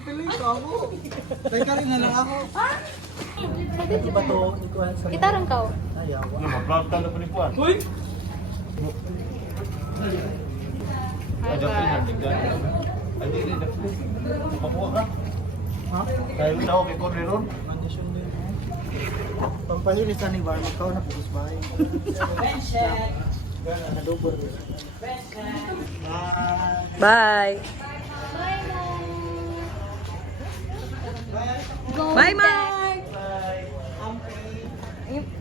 Pili ko ako. Teka rin na lang ako. Di ba to? Itarang ka. Ayaw. Ma-vlog ka na pa ni Puan. Uy! Hi Ajak guys. din Adi din. Makuha ka. Ha? Kaya na ako kay Corner ron. Mandisyon din. Pampahilis na ni Bar, magkaw na pugus bahay. Nadobor rin. Bye. Bye, Mark.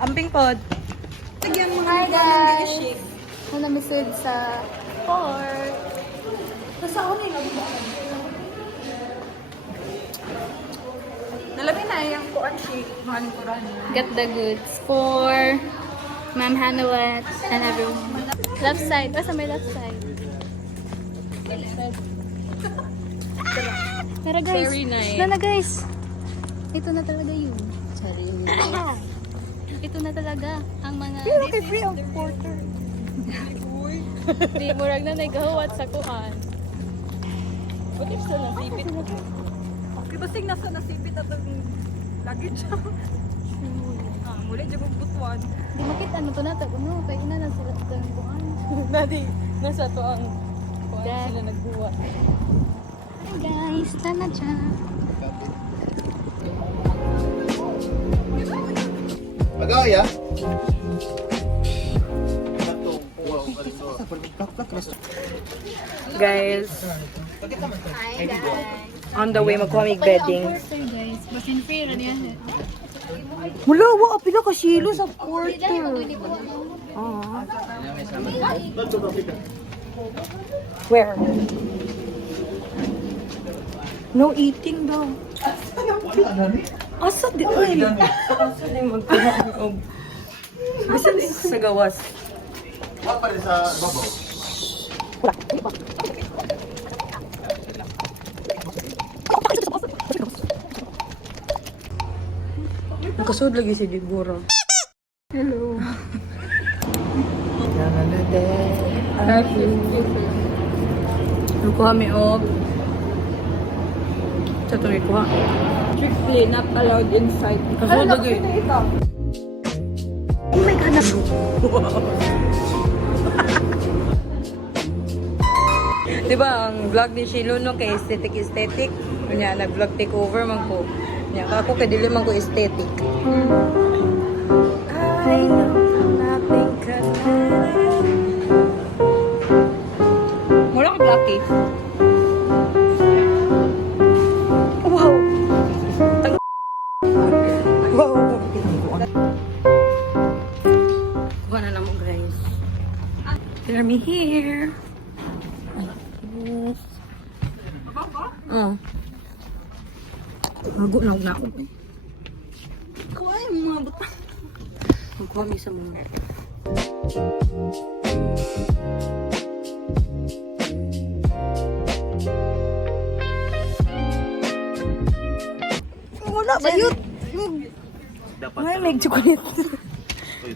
Amping pod. Hi guys. Namisid sa port. Nasa ako na yung Nalabi na yung kuan si Mahal Quran. Got the goods for Ma'am Hanulat and everyone. Left side. Basta may left side. Pero guys, Very nice. na guys. Ito na talaga yun. Ito na talaga ang mga... Pero kay free of porter. Di murag na nagahawat sa kuan. What if sa nasipit? Okay, basing nasa nasipit at ang luggage. Muli dyan kong butuan. Di makita ano to na to. Ano, kaya ina na sila sa kuan. Nadi, nasa to ang kuan Dad. sila nagbuwa. Hi guys, tana dyan. Agaw ya. Guys, Hi guys. on the way magkuha may bedding. Porter guys. Basin free rin yan. Mula, wa pila ka silo sa porter. Where? No eating daw. Asa di ay. Asa di magkuha. Bisan sa gawas. Apa rin sa babaw? Nakasud lagi si Digura. Hello. Nakuha mi og sa ito ikuha. Strictly not allowed inside. Kasud lagi. Oh my God! Diba ang vlog ni Shilo no kay aesthetic. Kanya nag-vlog takeover man ko. Nya ako kay dili man ko aesthetic. I know nothing can matter. Mura ka lucky. Wow. Wow. Kuha na lang mo guys. Hear me here. Oh. Hago na ako. Kuha yung mga butang. Magkuha mi sa mga. Wala ba yun? Ay, may chocolate.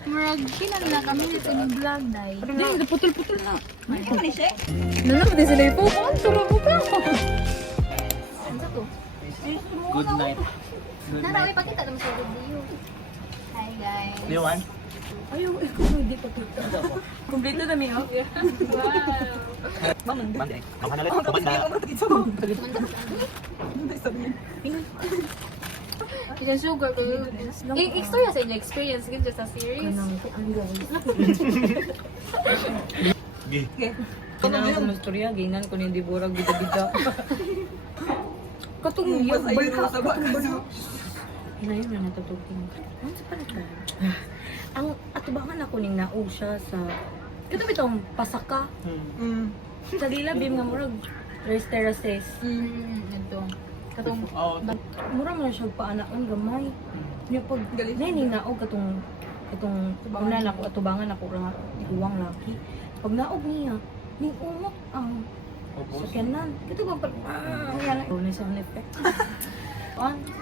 Murag, kinala na kami sa inyong vlog, day. Hindi, putol-putol na. Ano ni siya? Nalang, di sila ipupon. Turang mo ka. Ano sa to? Good night. Narawi, pakita naman sa video. Hi guys. New one? Ayaw, ikaw hindi pa. Kompleto na mi, oh. Mamang. Bande. Ang hanalit. Yung sugar ko yun. Istorya sa inyo experience, ganyan just a series. Kailangan ko ng storya, ginan ko hindi burag bida-bida. Katong yung balka. Hinayon na natutugin. Ano sa pala ka? Ang atubangan ako ning naog siya sa... Ito bitong pasaka. Sa dila, bim nga murag. Rice terraces. Ito. Katong, Mura mo na siya paanaon gamay. Niya pag ning naog katong una na ako atubangan ako ra iguwang laki. Pag naog niya, ning umot ang sakyanan. Kito ba pag yan na sa effect.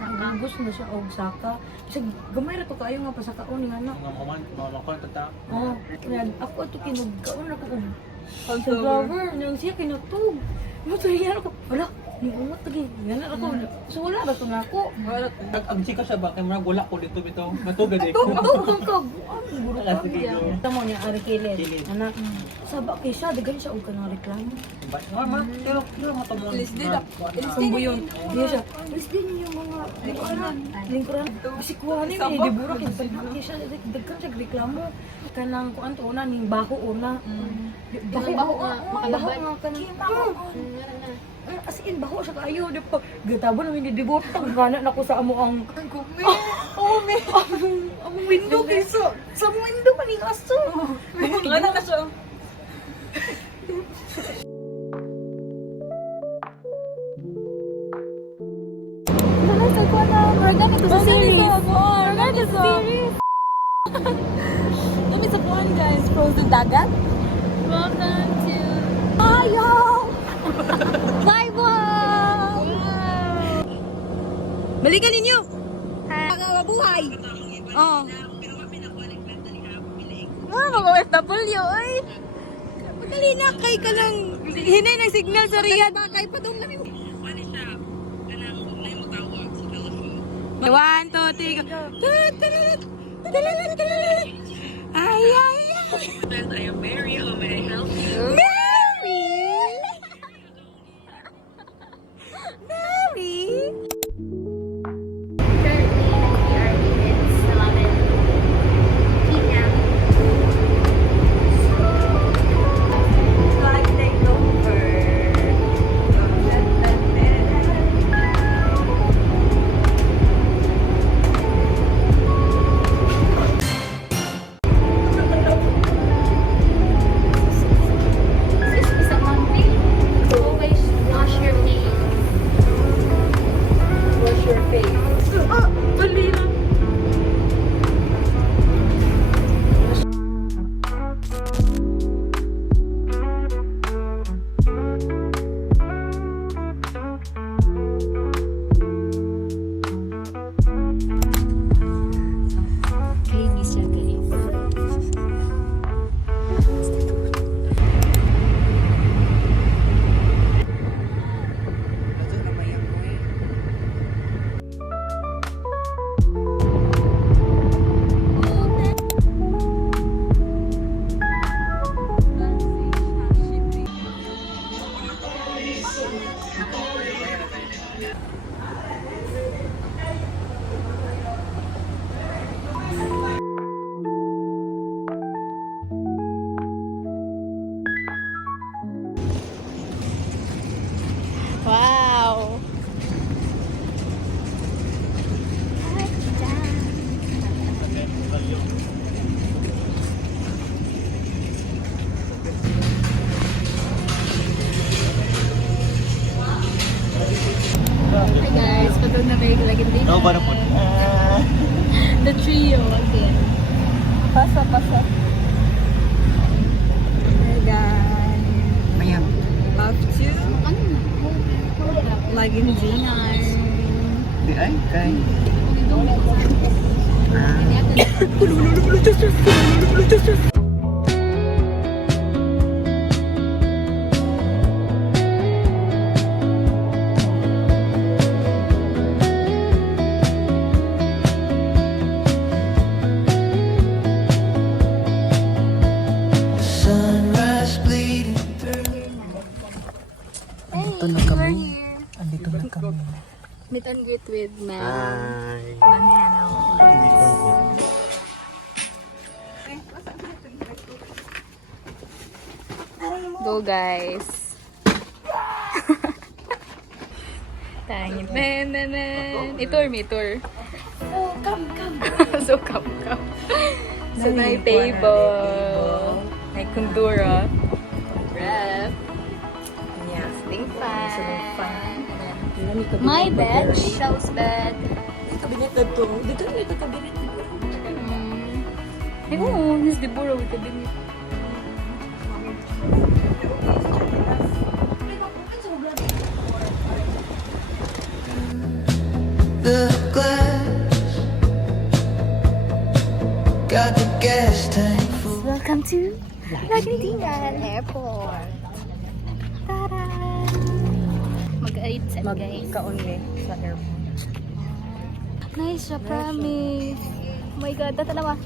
Nagagos na siya og saka. Kasi gamay ra to kaayo nga pasakaon ning anak. Mga kontak. Oh, kaya ako ato kinugkaon ako og sunflower nang siya kinatug. Mo to yan ako. Wala, Ni umot lagi. Yan na ako. So wala ba ito na ako? Nag-agsika siya ba? Kaya marag wala ko dito bitaw. Matugad eh. Tungkog. Ah, sige, go. Tamo niya, ari kilid. Kilid. Anak, sabak kay siya, dagan siya og kanang reklamo. Mama, pero matamo. Ilis din ako. Tumbo yun. Diya siya, alis din yung mga lingkuran. Bisikuhanin eh, di burak yung salbaki siya. Dagan siya reklamo. Kanang kuan to una, ning baho una. Baho nga kanang. As in, baho siya kayo. Gatabo namin ni Dibot. Tangganan ako sa amo ang... Ang window kaysa. Sa window pa ning aso. Ano na siya? Sa ko na. Marga na to sa series. Marga na sa series. Kami sa buwan guys. Frozen dagat. Welcome to... Ayaw! Bible! Balikan ninyo! Mga mabuhay! Oo. Mga OFW, ay! Madali na kay ka lang hinay ng signal sa Riyadh. Mga kay padong namin. 1, 2, 3, go! Ay, ay, ay! I am Mary. How may I help you? Mary! Mary! Currently, we are in 11 p.m. Like take over. This is a Monday. Always wash your face. Wash your face. Oh, mali na. Kainis siya, guys. Wow. Hi guys, pagod na kayo lagi din. No, ba na po? The trio again. Pasa. Mayam. Love to Ano na? lagi ni Gina. Di ay, kay. Sunrise bleeding through. Andito na kami. Andito na kami. Meet and greet with Ma'am Hi. Hannah. Hindi ko po. Go guys. Tangin. Itur me, itur. So, come. So, may table. May kundura. Ref. Yeah. Sling fan. Nami ka My bed. Shell's bed. kabinet na to. Dito na ito kabinet. Ay, oo. Miss Deborah, we could be. The glass got the gas tank full. Welcome to Lagunitan Airport. Tada! Mag-eat set, guys. Magka-only sa airport. Nice siya, promise. Oh my God, data naman.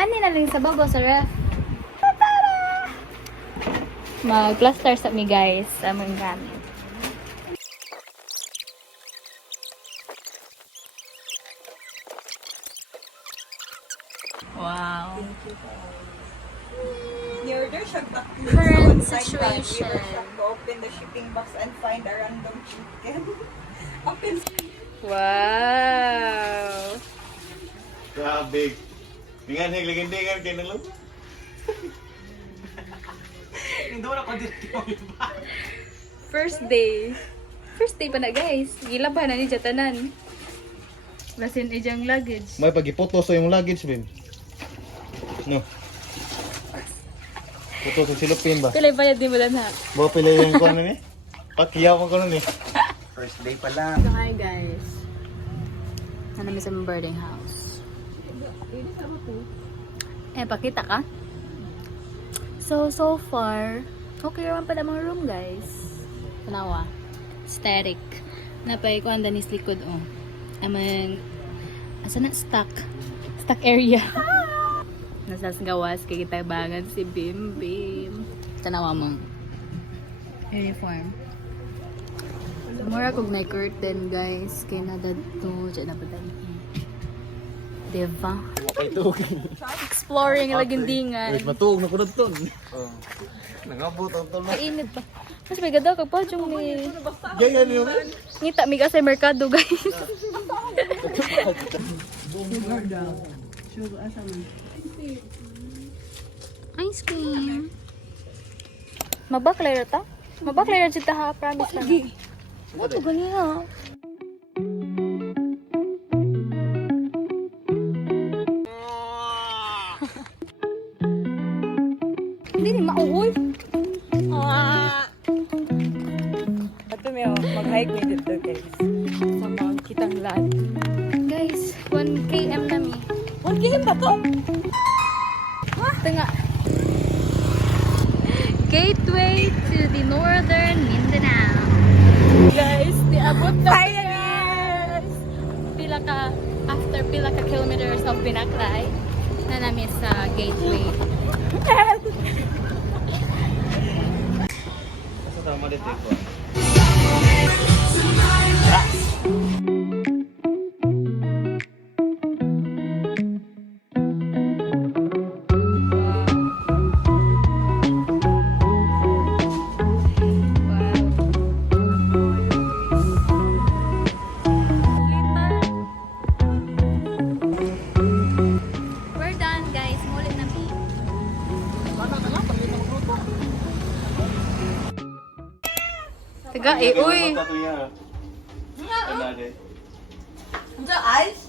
Ano na lang sa bago sa ref? Mag-plaster sa mi guys, sa among gamit. Wow. Ni-order siya back to Current sa outside situation. bag. We were shocked to open the shipping box and find a random chicken. Open. Wow. Grabe. Dengan higlingan kayo na lang. First day. First day pa na guys. Gilaban na ni Jatanan. Basin ijang luggage. May pagipoto sa yung luggage, Bim. No. Puto sa silupin ba? Pilay bayad din mo lang ha. Bawa pila yung kuha na ni? Pakiyaw ko nun eh. First day pa lang. So hi guys. Nanami sa boarding house. Pakita ka? So far, okay naman pala mga room guys. Tanawa. Static. Napay ko ang danis likod oh. Amang, asa na stock? Stock area. Nasas gawas kay kita bangan si Bim Bim. Tanawa mo. Uniform. Mura kog na curtain guys. Kay nadad to. Diyan na pa tayo. Diba? Exploring ang lagindingan. Wait, matuog na ko na ton. Nangabot ang ton. Mainit pa. Mas may ganda kag pa yung ni Gaya niyo ba? ngita miga sa merkado guys. Ice cream. Mabaklay ta? Mabaklay ra ta ha, promise ka. What to ganiya? Hindi ni mauoy. Ato may mag-hike ni dito guys. Sa mga kitang land. Guys, 1 km na mi. 1 km ba to? Tanga. Gateway to the northern Mindanao. Guys, niabot na guys. Pila ka, after pila ka kilometers of Binakray, na namin sa gateway. Sa tama dito ko. We're done guys, muli na mi. Taga eh, uy. Sa ice?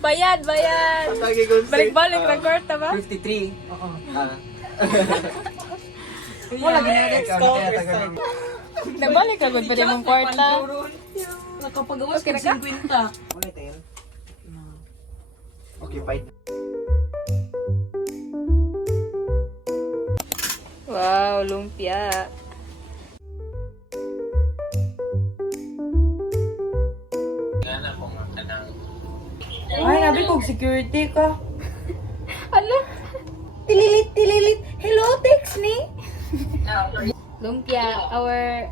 Bayad, bayad. Balik-balik, record ba? 53. Oo. Wala ginagawa Nabalik agad pa din mong kwarta. Nakapagawas Okay ka na ka? 50. Ulitin. Occupied. Wow, lumpia. Ay, nabi kong security ka. Ano? Tililit, tililit. Hello, text me. Lumpia, our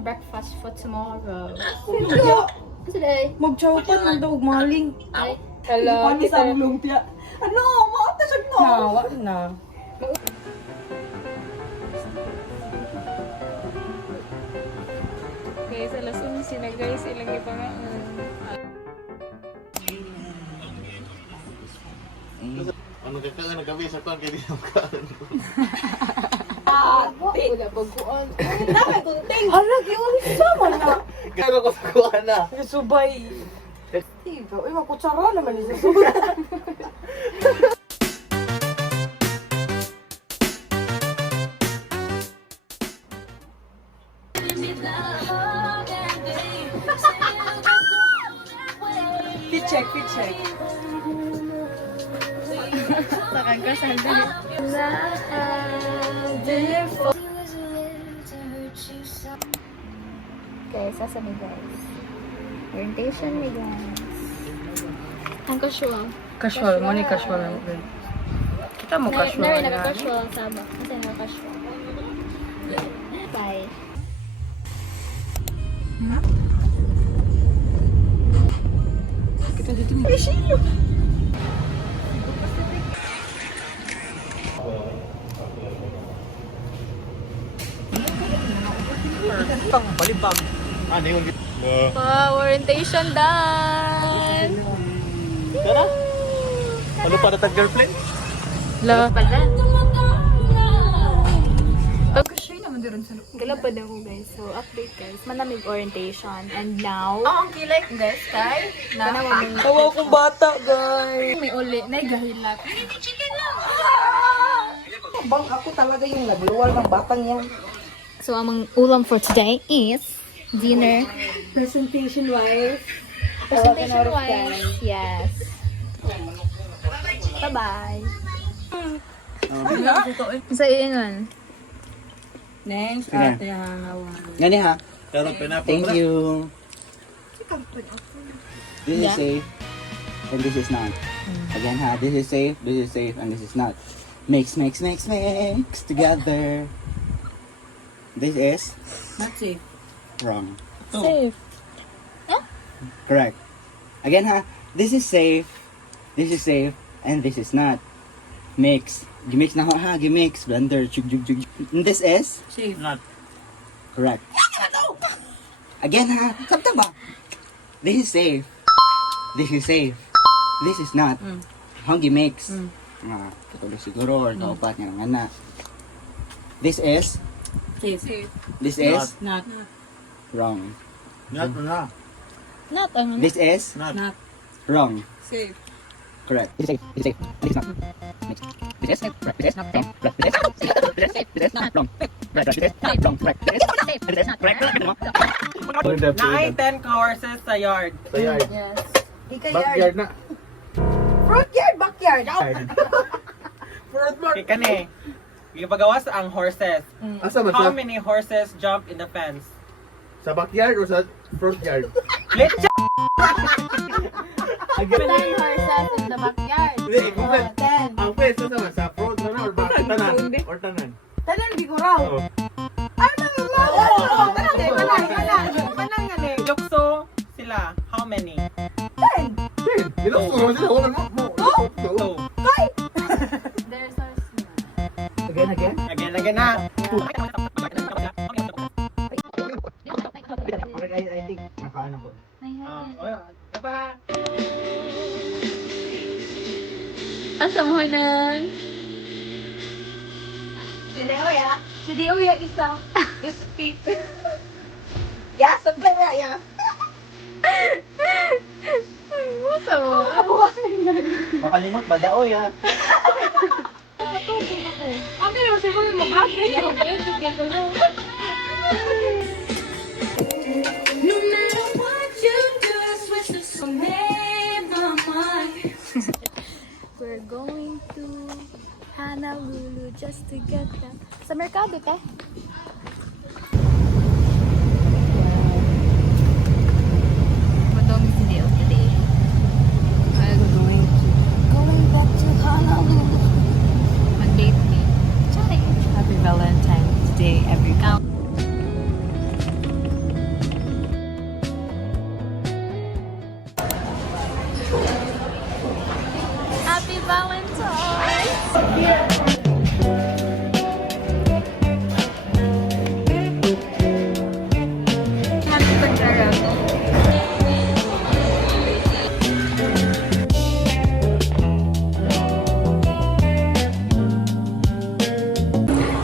breakfast for tomorrow. Hello. Today. Mag-chowpan man daw, maling. Ay, Hello. Ano sa lumpia? Ano? Maata siya no. Nawa na. guys, alas 11 na guys, ilang iba nga. Ano ka ka nagabi sa kon kay di mo ka. Wala baguan. Dami kong ting. Hala, giunsa man na. Gano ko sa kuha na. Subay. Ikaw, ay makutsara naman ni sa subay. Fit check, fit check. Takan ko sa dali. Okay, sasami guys. Orientation ni guys. Ang casual. Casual, mo ni casual lang. Kita mo casual Nari, na. naka-casual sama. Kasi naka-casual. Bye. Pang balibag. Ano yung... Wow, orientation done! Tara! Ano pa natag girlfriend? Love pala. Kasi naman din sa loob. Galapad ako guys. So, update guys. Manamig orientation. And now, Ang kilay guys, kay tanawa mo. Tawa kong bata, guys. May uli. Nagahilak. Bang ako talaga yung nagluwal ng batang yan. So, among ulam for today is dinner. Presentation-wise. Presentation-wise, yes. Bye-bye. Sa iyon. Next, Sige. ate hangawa. Gani ha. Pero pinapang Thank you. This is safe and this is not. Again ha, this is safe, and this is not. Mix together. This is Not safe. wrong. Safe. Correct. Again ha, this is safe, and this is not. Mix. Gimix na ho ha, gimix. Blender, chug. And this is Safe. Not. correct. Again ha, sabta ba? This is safe. This is not. Hanggi mix. Katuloy siguro or kaupat nga nga na. This is Safe. This is Not. wrong. Not na. Not ano. This is Not. Not. wrong. Safe. Correct. This is safe. This is not. This is safe. Correct. This is not wrong. Correct. This is safe. This is not wrong. Correct. This is not wrong. Correct. This is safe. This is not correct. Na ay 10 horses sa yard. Sa yard. Yes. Backyard na. Front yard, backyard. Kika ni. Gipagawas ang horses. Asa man How sa? many horses jump in the fence? Sa backyard o sa front yard? Let's Nine horses in the backyard. Hindi, ikumplet. Ang fence sa man sa front na or back tanan? Or tanan? Tanan, di ko raw. Oo. Manang yan eh. Lukso sila. How many? Ilok ko sila wala mo. Two. There's horse. Again. Again na. I think nakaano ko. Diba? Asa mo na? Hindi uya isa. Speak. Ya, sabi na ya. Asa mo? Makalimot ba daoy ha? Ano yung siguro mag-happy? No matter what you do, switch to some my mind. We're going to Honolulu just to get them. Sa merkado, te. Madami si Deo today. I'm going back to Honolulu. Mag-date me. Sorry. Happy Valentine's Day, everyone. Happy Valentine's! Happy Pagkarang.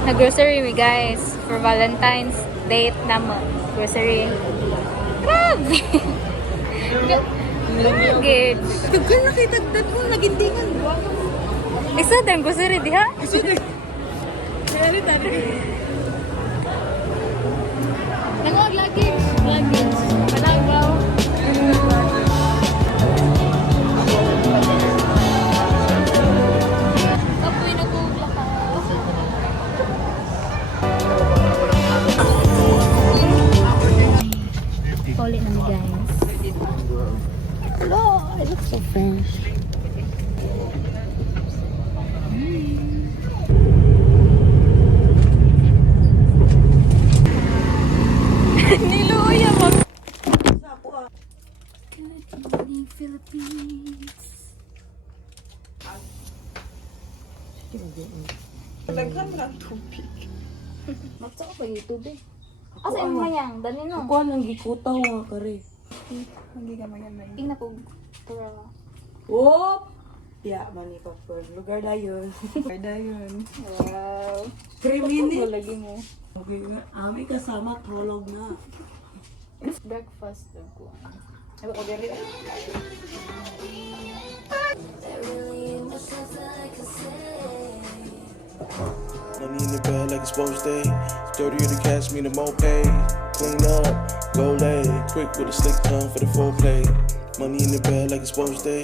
Nag-grocery we guys for Valentine's date naman. Grocery. Grabe! Good. Duggan na kay dagdag mo, nagindingan. Isa din grocery diha. Dari. Nangog luggage. Luggage. Palagaw. Kapoy na kong lakas. Paulit na mi guys. Hello, it looks so fresh. Niluya mo. Good evening, Philippines. Laghan lang tubig. Bakit ako pa YouTube eh? Asa yung mayang? Dali no. Ako nang gikutaw nga kare. Hindi ka maganda. Tingnan ko. Tura. Whoop! Ya, mani pa po. Lugar na yun. Pwede yun. Wow. 3 minutes. Lagi mo. Okay, ami kasama prolog na. It's breakfast. Ko. Ay, ako diri. Money in the bag like it's supposed to. Dirtier the cash, mean the more pay. Clean up, go lay. Quick with a slick tongue for the foreplay. Money in the bag like it's supposed to.